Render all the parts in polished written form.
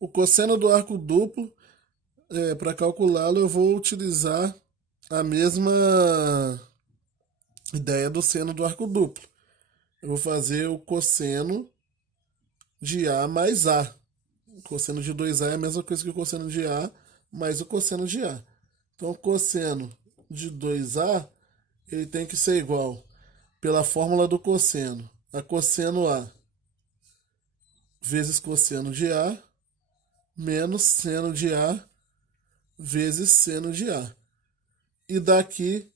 O cosseno do arco duplo, para calculá-lo, eu vou utilizar a mesma ideia do seno do arco duplo. Eu vou fazer o cosseno de A mais A. O cosseno de 2A é a mesma coisa que o cosseno de A mais o cosseno de A. Então, o cosseno de 2A ele tem que ser igual, pela fórmula do cosseno, a cosseno A vezes cosseno de A menos seno de A vezes seno de A. E daqui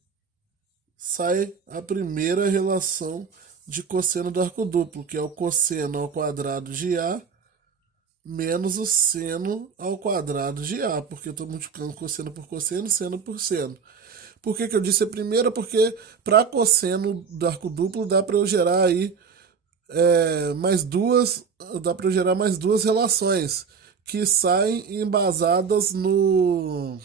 sai a primeira relação de cosseno do arco duplo, que é o cosseno ao quadrado de A menos o seno ao quadrado de A, porque eu estou multiplicando cosseno por cosseno, seno por seno. Por que eu disse a primeira? Porque para cosseno do arco duplo dá para eu gerar aí mais duas, dá para eu gerar mais duas relações que saem embasadas no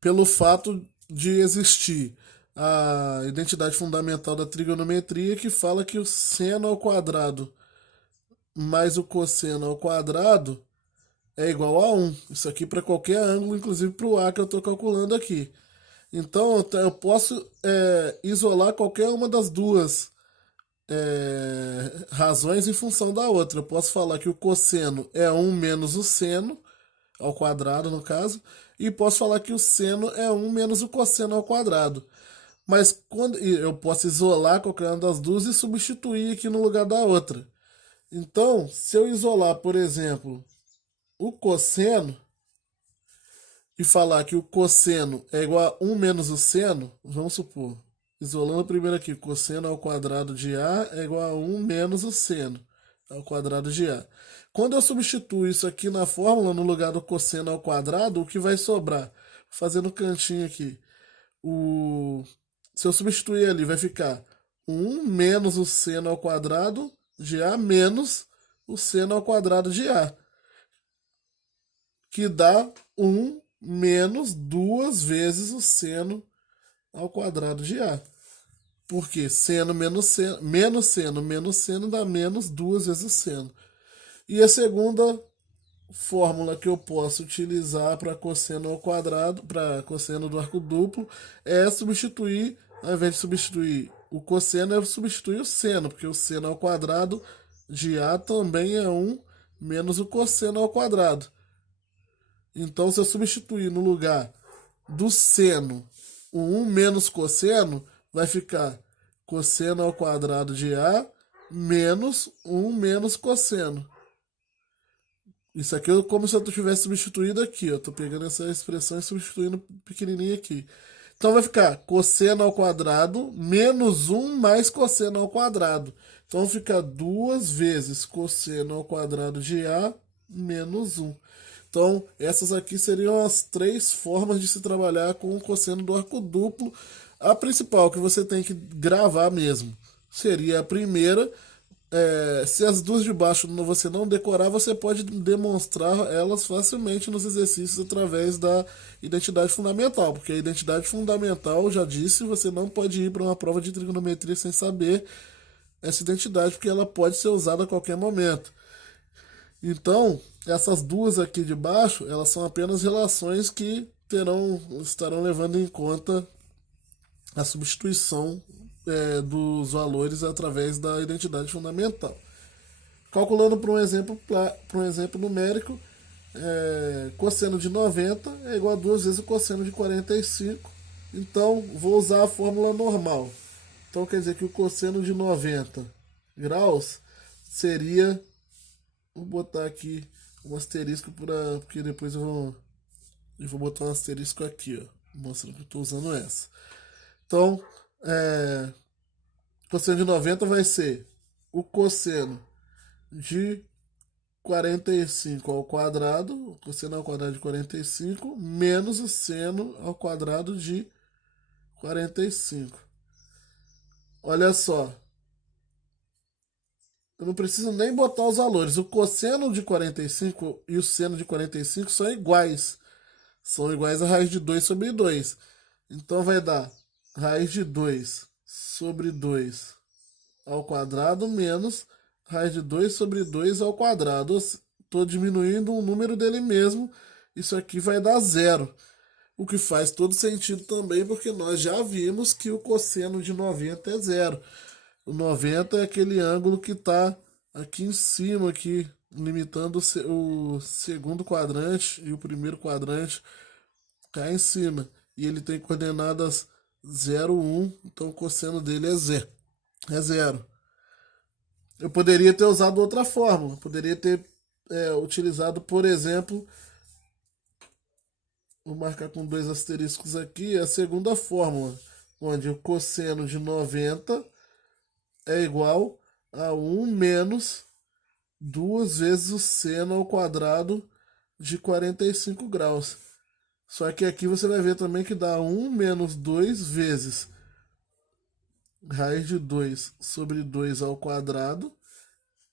pelo fato de existir a identidade fundamental da trigonometria que fala que o seno ao quadrado mais o cosseno ao quadrado é igual a 1. Isso aqui para qualquer ângulo, inclusive para o A que eu estou calculando aqui. Então eu posso isolar qualquer uma das duas razões em função da outra. Eu posso falar que o cosseno é 1 menos o seno, ao quadrado no caso, e posso falar que o seno é 1 menos o cosseno ao quadrado. Mas quando eu posso isolar qualquer uma das duas e substituir aqui no lugar da outra. Então, se eu isolar, por exemplo, o cosseno e falar que o cosseno é igual a 1 menos o seno, vamos supor, isolando primeiro aqui, cosseno ao quadrado de A é igual a 1 menos o seno ao quadrado de A. Quando eu substituo isso aqui na fórmula, no lugar do cosseno ao quadrado, o que vai sobrar? Fazendo o cantinho aqui. O... Se eu substituir ali, vai ficar 1 menos o seno ao quadrado de A menos o seno ao quadrado de A, que dá 1 menos duas vezes o seno ao quadrado de A. Porque seno menos seno dá menos duas vezes o seno. E a segunda fórmula que eu posso utilizar para cosseno ao quadrado, para cosseno do arco duplo, é substituir, ao invés de substituir o cosseno, é substituir o seno, porque o seno ao quadrado de A também é 1 menos o cosseno ao quadrado. Então, se eu substituir no lugar do seno o 1 menos cosseno, vai ficar cosseno ao quadrado de A menos 1 menos cosseno. Isso aqui é como se eu tivesse substituído aqui. Eu estou pegando essa expressão e substituindo pequenininho aqui. Então vai ficar cosseno ao quadrado menos 1 mais cosseno ao quadrado. Então fica duas vezes cosseno ao quadrado de A menos 1. Então, essas aqui seriam as três formas de se trabalhar com o cosseno do arco duplo. A principal, que você tem que gravar mesmo, seria a primeira. Se as duas de baixo você não decorar, você pode demonstrar elas facilmente nos exercícios através da identidade fundamental, porque a identidade fundamental, já disse, você não pode ir para uma prova de trigonometria sem saber essa identidade, porque ela pode ser usada a qualquer momento. Então, essas duas aqui de baixo, elas são apenas relações que estarão levando em conta a substituição dos valores através da identidade fundamental. Calculando para um exemplo numérico, cosseno de 90 é igual a duas vezes o cosseno de 45. Então, vou usar a fórmula normal. Então, quer dizer que o cosseno de 90 graus seria... Vou botar aqui um asterisco porque depois eu vou botar um asterisco aqui, ó, mostrando que eu estou usando essa. Então, cosseno de 90 vai ser o cosseno de 45 ao quadrado, o cosseno ao quadrado de 45, menos o seno ao quadrado de 45. Olha só, eu não preciso nem botar os valores. O cosseno de 45 e o seno de 45 são iguais. São iguais a raiz de 2 sobre 2. Então vai dar raiz de 2 sobre 2 ao quadrado menos raiz de 2 sobre 2 ao quadrado. Estou diminuindo o número dele mesmo. Isso aqui vai dar zero. O que faz todo sentido também, porque nós já vimos que o cosseno de 90 é zero. O 90 é aquele ângulo que está aqui em cima, aqui, limitando o segundo quadrante e o primeiro quadrante cá em cima. E ele tem coordenadas 0, 1, então o cosseno dele é zero. É zero. Eu poderia ter usado outra fórmula. Poderia ter utilizado, por exemplo, vou marcar com dois asteriscos aqui, a segunda fórmula, onde o cosseno de 90 é igual a 1 menos 2 vezes o seno ao quadrado de 45 graus. Só que aqui você vai ver também que dá 1 menos 2 vezes raiz de 2 sobre 2 ao quadrado.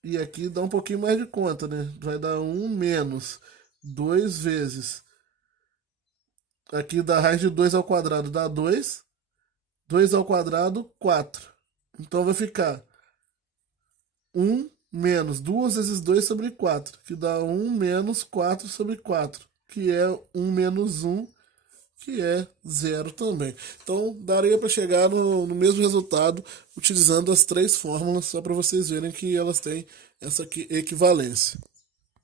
E aqui dá um pouquinho mais de conta, né? Vai dar 1 menos 2 vezes. Aqui dá raiz de 2 ao quadrado, dá 2. 2 ao quadrado, 4. Então vai ficar 1 menos 2 vezes 2 sobre 4, que dá 1 menos 4 sobre 4, que é 1 menos 1, que é zero também. Então daria para chegar no mesmo resultado utilizando as três fórmulas, só para vocês verem que elas têm essa equivalência.